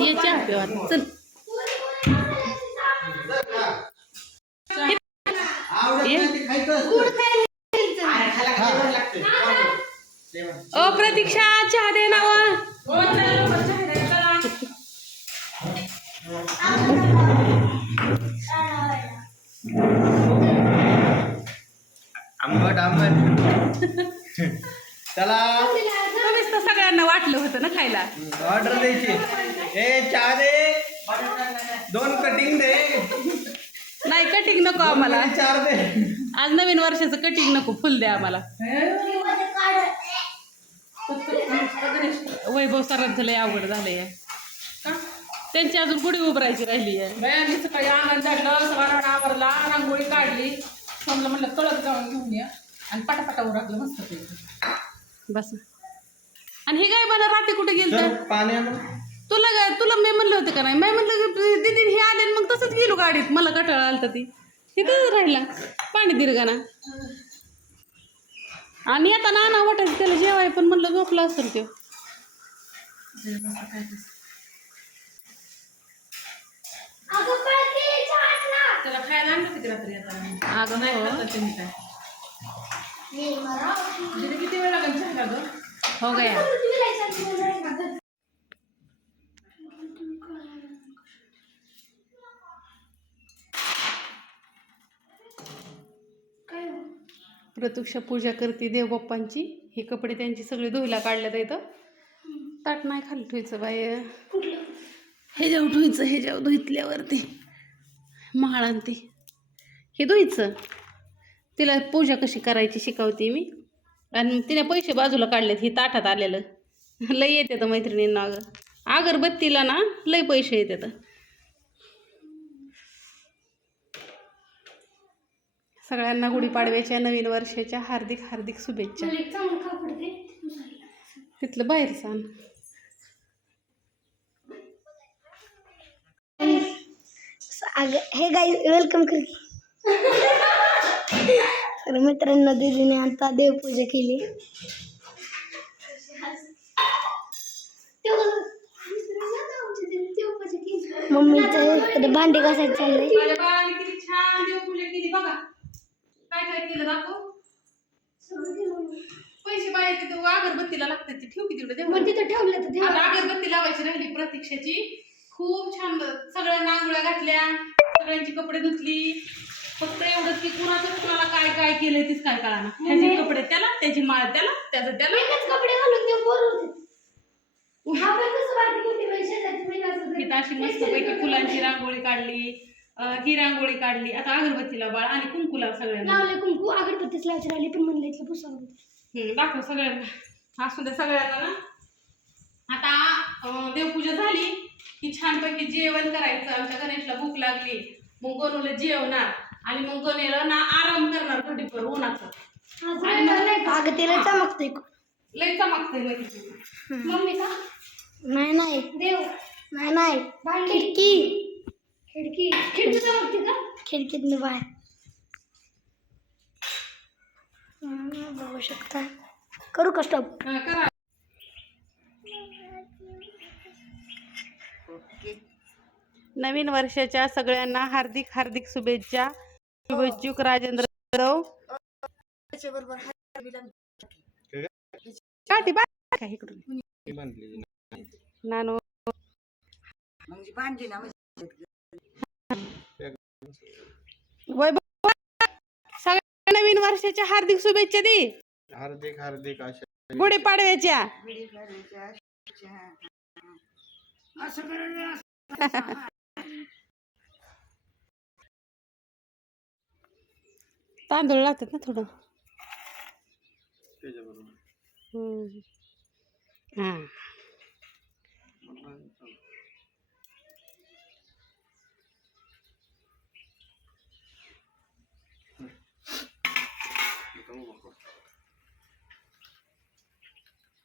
ये चहा चल. ओ प्रतीक्षा चहा दे नावा आंबट आंबट. चला. तर सगळ्यांना वाटलं होतं ना खायला. ऑर्डर द्यायची. ए चहा दे. दोन कटिंग दे. नाही कटिंग नको आम्हाला. चार दे. आज नवीन वर्षाचं कटिंग नको फुल द्या आम्हाला. वैभव सरांचं लय अवघड झालंय. त्यांची अजून गुढी उभरायची राहिली आहे. बायांनी सकाळी अंगण झाडलं सगळा आवरला रांगोळी काढली. समजा म्हणलं कळत जाऊन घेऊन या. आणि पटापटा उरकलं मस्त बस. आणि हे काय मला रात्री कुठे गेलं पाणी. तुला काय तुला मी म्हणलं होतं का नाही? मी म्हणलं दीदी हे आले आणि मग तसंच गेलो गाडीत. मला कटाळा आलता ती. तिथंच राहिला? पाणी दिरगाना आणि आता नाना वाटायचं त्याला जेवाय पण म्हणलं झोपला असेल तो त्याला खायला आणलं किती रात्री आता? अगं नाही हो. किती वेळ लागेल चहा गं हो गया. प्रत्यक्ष पूजा करते देवबाप्पांची. हे कपडे त्यांची सगळे धुईला काढल्यात इथं ताट नाही खाली ठेवायचं बाय हे जेव ठेवायचं हे जेव धुतल्यावरती महाळान ते हे धुईचं तिला पूजा कशी करायची शिकवते मी. आणि तिने पैसे बाजूला काढलेत ही ताटात आलेलं. लय येते तर मैत्रिणींना अगं. अगरबत्तीला ना लय पैसे येतात सगळ्यांना गुढीपाडव्याच्या नवीन वर्षाच्या हार्दिक हार्दिक शुभेच्छा. तिथलं बाहेर सांग. हे गाई वेलकम कर. तर मित्रांनो दीदीने आता देवपूजा केली. मम्मीचं इकडे भांडी घासायचं चाललंय. माझ्या बाळाने किती छान देवपूजा केली बघा. काय काय केलं दाखव. पैसे पाहिजे ते अगरबत्तीला लागतात ते. ठेव की तिकडे मग तिथं ठेवलं तर आता अगरबत्ती लावायची राहिली प्रतीक्षाची. खूप छान सगळ्यांना आंघोळ्या घातल्या. सगळ्यांची कपडे धुतली. फक्त एवढंच की कुणाचं कुणाला काय काय केलंय तीच काय कळाना ह्याचे कपडे त्याला त्याची माळ त्याला त्याचं त्याला. कपडे घालून ते बोर होते आपण कसं वाटत होती पैशासाठी मी असं तिथं अशी मस्त पैकी फुलांची रांगोळी काढली ही रांगोळी काढली. आता अगरबत्तीला बाळ आणि कुंकुला सगळ्यांना. लावले कुंकू अगरबत्तीच लावायची राहिली पण म्हणलं इथलं पुसावं दाखव सगळ्यांना. असू द्या सगळ्यांना ना. आता देवपूजा झाली. की छानपैकी जेवण करायचं. आमच्या गणेशला भूक लागली. मग गणूला जेवणार. आणि मग गणेला ना आराम करणार उन्हाचं. आणि मग अगं तिला चमकते लय चमकतंय लगेच. मम्मी का? नाही नाही. देव. नाही नाही. खिडकी. खिडकी. खिडकी चमकते का? खिडकीत बाहेर. हम्म, बघू शकता. करू का स्टॉप करा. नवीन वर्षाच्या सगळ्यांना हार्दिक हार्दिक शुभेच्छा. शुभेच्छुक राजेंद्र इकडून? नानो. वैभव सगळ्या नवीन वर्षाच्या हार्दिक शुभेच्छा दे. हार्दिक हार्दिक आशा. गुढीपाडव्याच्या. तांदूळ लागतात ना थोडं. हा.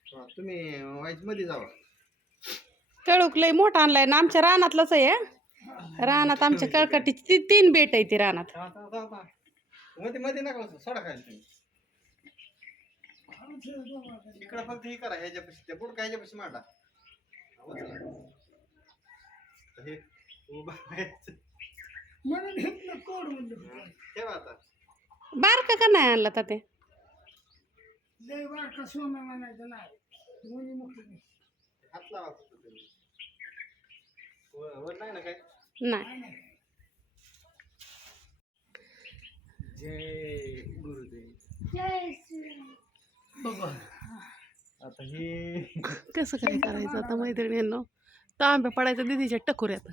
तुम्ही वाईटमध्ये जावा. कळूक लय मोठा आणलाय ना आमच्या रानातलंच आहे. रानात आमच्या कळकटीची ती तीन बेट आहे ती रानात. मध्ये मध्ये नका बसू, सोडा खायला तुम्ही. इकडं फक्त हे करा ह्याच्यापाशी त्या पुढं काय ह्याच्यापाशी मांडा. हे उभा राहायचं. ठेवा आता. बारका का नाही आणला ताते हात लावा फक्त तुम्ही. वर वर नाही ना काय? नाही. जय गुरुदेव. जय श्रीराम आता हे कसं काय करायचं आता मैत्रिणींनो? तांब्या पडायचं दिदीच्या टकुऱ्यात.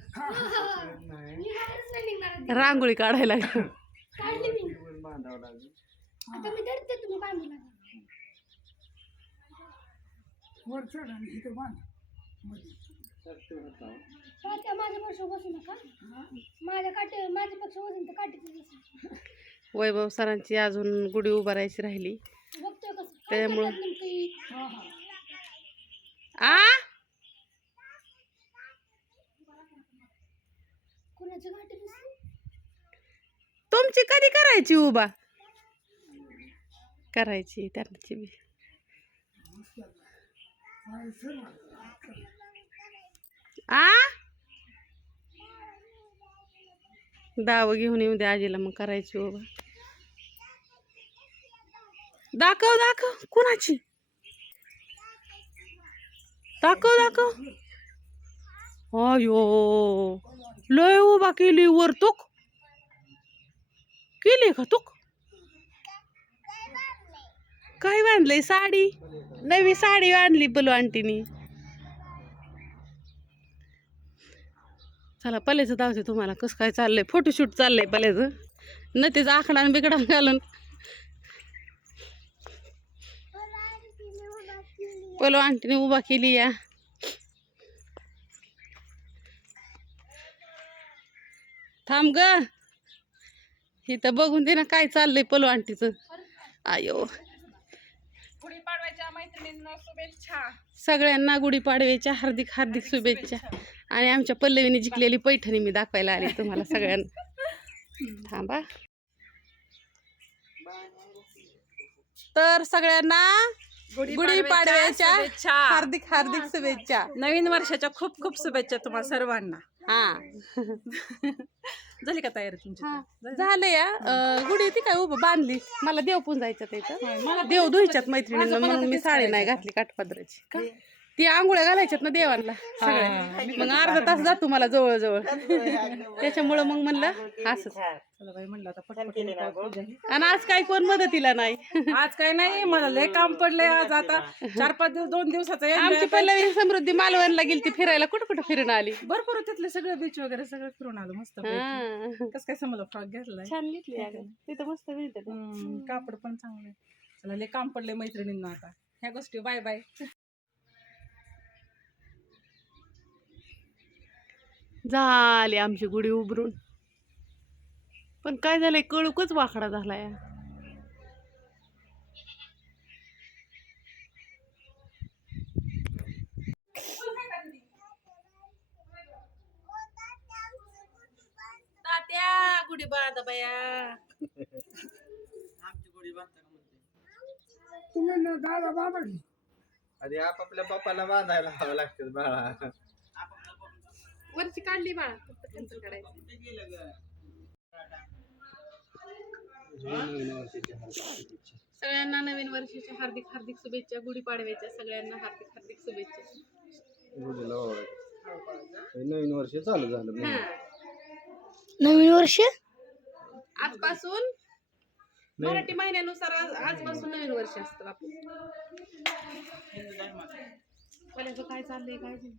रांगोळी काढायला बांधावं लागेल. बांधू माझ्या पक्ष बसू नका. माझ्या काटे माझ्या पक्ष वजन तर काटे वैभव सरांची अजून गुढी उभारायची राहिली. त्यामुळं- आ? तुमची कधी करायची उभा? करायची त्यांची बी. आ? दाव घेऊन येऊ दे आजीला मग करायची उभा दाखव दाखव. कुणाची? दाखव दाखव. अयो. लय उभा केली वर तुक केली का तुक? काय बांधलंय? साडी. नवी साडी आणली बलू आंटीनी. चला पलेचं दावते तुम्हाला. कसं काय चाललंय? फोटोशूट चाललंय पलेचं न तिचं आकडा बिकडा घालून. पलो आंटीने उभा केली या. थांब ग. इथं बघून दे ना काय चाललंय पलो आंटीचं. आयो. मैत्रिणींना शुभेच्छा. सगळ्यांना गुढीपाडव्याच्या हार्दिक हार्दिक शुभेच्छा. आणि आमच्या पल्लवीने जिंकलेली पैठणी मी दाखवायला आली तुम्हाला सगळ्यांना. थांबा. तर सगळ्यांना गुढीपाडव्याच्या. हार्दिक हार्दिक शुभेच्छा. नवीन वर्षाच्या खूप खूप शुभेच्छा तुम्हाला सर्वांना. हा. झाली का तयारी तुमची हा. झालं या. अं, गुढी ती काय उभं बांधली. मला देव पुंजायचं त्याचं देव धुईच्यात मैत्रिणींना म्हणून मी साडी नाही घातली काठपदराची. ती आंघोळ्या घालायच्यात ना देवांना सगळ्या. मग अर्धा तास जातो मला जवळजवळ. त्याच्यामुळं मग म्हणलं असंच. आणि आज काय कोण मदतीला नाही? आज काय नाही मला लय काम पडलंय आज आता. चार पाच दिवस दोन दिवसाचं आमची. पल्लवी समृद्धी मालवणला गेली ती फिरायला कुठं कुठं फिरून आली? भरपूर तिथले सगळं बीच वगैरे सगळं फिरून आलो मस्त हा. कस काय समजलं फ्रॉक घेतलाय? छान घेतली तिथं मस्त मिळते कापड पण चांगले चला लय काम पडले मैत्रिणींना आता. ह्या गोष्टी बाय बाय. झाली आमची गुढी उभरून. पण काय झालंय कळूकच वाकडा झालाय. तात्या गुढी बांध बया. आमची गोडी बांधता का म्हणते आधी आपापल्या बापाला बांधायला हवं लागतं बाळा. वरची काढली बाळा फक्त त्यांचं काढायचं. सगळ्यांना नवीन वर्षाच्या हार्दिक हार्दिक शुभेच्छा गुढीपाडव्याच्या सगळ्यांना हार्दिक हार्दिक शुभेच्छा. नवीन वर्ष चालू झालं हा. नवीन वर्ष? आजपासून मराठी महिन्यानुसार आज- आजपासून नवीन वर्ष असतं बापू पहिल्याचं काय चाललंय काय नाही.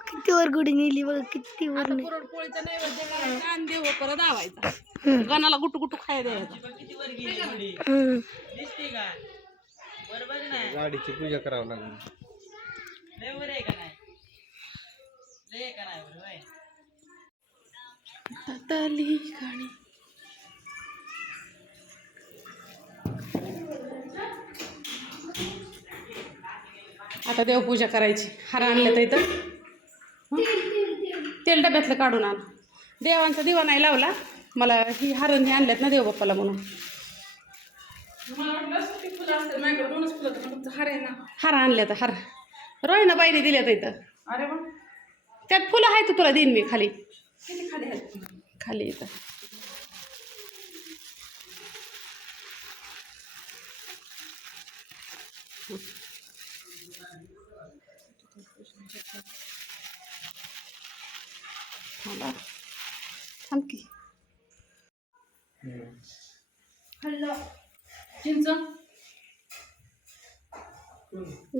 किती वर गुढी नेली बघ किती वर आता पुरणपोळीचा नैवेद्य करायचा आणि देव परत दावायचा गणाला गुटू गुटू खाय द्यायचा. गाडीची पूजा करावं लागेल. तली गाणी आता देवपूजा करायची. हार आणलं तर इथं? तेल डब्यातलं काढून आण. देवांचा दिवा नाही लावला. मला ही हारण हे आणल्यात ना देवबाप्पाला म्हणून. दोनच फुलं तर हार आहे ना? हार आणल्या तर हार. बाईने इथं. अरे त्यात फुलं आहेत तुला? देईन मी खाली. खाली खाली इथं. थांबा थांब की. हल्लो. चिंच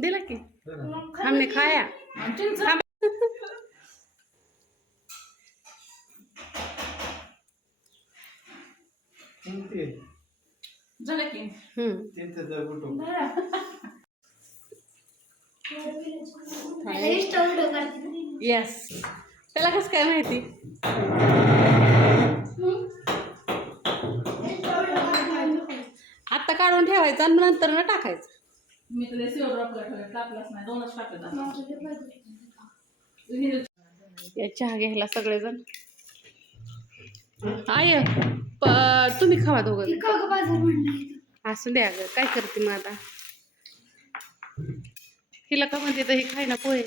दिला की? हमने खाया. चिंच चिंते. झालं की? येस त्याला कसं काय माहिती? आत्ता काढून ठेवायचं आणि नंतर ना टाकायचं. मी तर सिओर ड्रॉपला ठेवलं टाकलाच नाही दोनच टाकले या चहा घ्यायला सगळेजण. आय प- तुम्ही खावा दोघं. असू द्या ग काय करते मग आता? हिला का म्हणते तर ही खाय ना पोहे.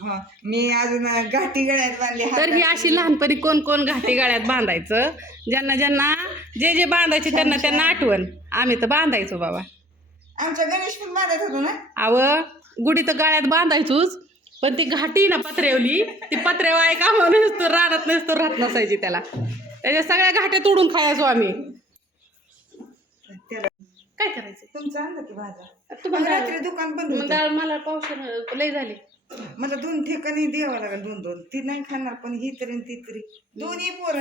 हो मी अजून घाटी गळ्यात बांधली तर ही अशी लहानपणी कोण कोण घाटी गाळ्यात बांधायचं? ज्यांना ज्यांना जे जे बांधायचे त्यांना त्यांना आठवण. आम्ही तर बांधायचो बाबा. आमच्या गणेश पण बांधत होतो ना? अव गुढी तर गाळ्यात बांधायचोच पण ती घाटी ना पत्रेवली ती पत्रेवा आहे का म्हणून तो राहत नसतो राहत नसायची त्याला. त्याच्या सगळ्या घाट्या तोडून खायचो आम्ही. त्याला काय करायचं तुमचं आणलं की भाजा तुम्हाला रात्री दुकान बंद मग होतं. डाळ मला लय झाली. मला दोन ठिकाणी द्यावं लागेल दोन दोन. ती नाही खाणार पण ही तरी आणि ती तरी. दोन्ही पोर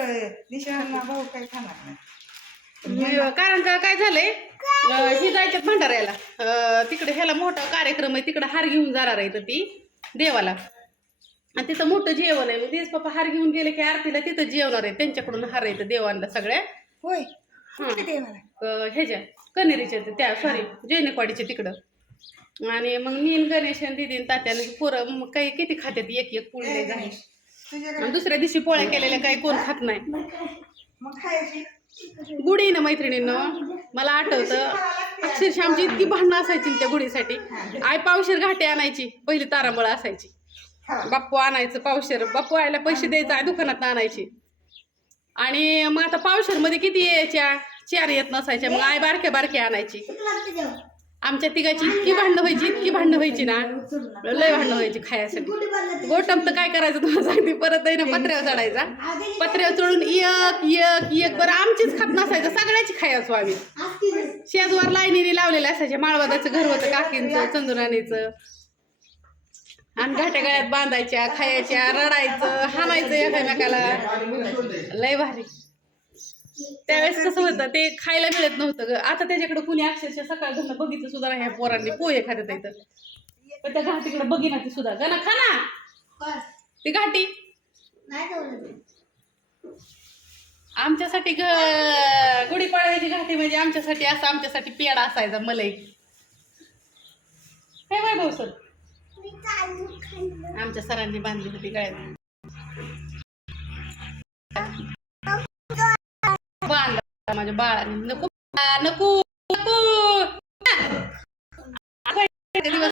निशाणा भाऊ काही खाणार नाही. मग कारण का काय झालंय? अं, ही जायच्यात भंडाऱ्याला. अं, तिकडे ह्याला मोठा कार्यक्रम आहे तिकडे हार घेऊन जाणार आहे तर ती देवाला. आणि तिथं मोठं जेवण आहे. मग तेच पप्पा हार घेऊन गेले की आरतीला तिथं जेवणार आहे. त्यांच्याकडून हार आहे देवांना सगळ्या. होय. हा. कुठे देवाला? अं, ह्याच्या. कनेरीच्या ते- त्या सॉरी जैनकवाडीच्या तिकडं. आणि मग मी गणेश आणि दिदी आणि तात्याने पोरं मग काही किती खात्यात? एक एक पोळी आणि दुसऱ्या दिवशी पोळ्या केलेल्या काही कोण खात नाही. गुढी ना मैत्रिणींनो मला आठवतं अक्षरशः आमची इतकी भांडणं असायची त्या गुढीसाठी. आई पावशेर घाटे आणायची पहिली तारांबळ असायची. बाप्पू आणायचं पावशेर बाप्पू आयला पैसे द्यायचं आई दुकानात आणायची. आणि मग आता पावशेरमध्ये किती यायच्या? चार येत नसायच्या मग आई बारक्या बारक्या आणायची. आमच्या तिघाची इतकी भांडणं व्हायची इतकी भांडणं व्हायची ना. लय भांडणं व्हायची खायसाठी. गोटम तर काय करायचं तुम्हाला सांगते परत आहे ना पत्र्यावर चढायचा. पत्र्यावर चढून एक एक एक बरं आमचीच खात नसायचं सगळ्याची खायचो आम्ही. शेजवार लाईनीने लावलेले असायचे माळवादाचं घर होतं काकींचं चंदुराणीचं. आणि घाट्या गळ्यात बांधायच्या खायच्या रडायचं हाणायचं एकामेकाला. लय भारी. त्यावेळेस कसं होतं ते खायला मिळत नव्हतं ग. आता त्याच्याकडे कुणी अक्षरशः सकाळ घरनं बघितलं सुद्धा नाही ह्या पोरांनी. पोहे खात्यात इथं. पण त्या घाटीकडे बघिना ती सुद्धा. गणा खा ना. ती घाटी. आमच्यासाठी ग गुढीपाडव्याची घाटी म्हणजे आमच्यासाठी असं आमच्यासाठी पेडा असायचा मलई. बाय भाऊ सर. आमच्या सरांनी बांधली होती गळ्यात. माझ्या बाळाने. नको नको नको. दिवस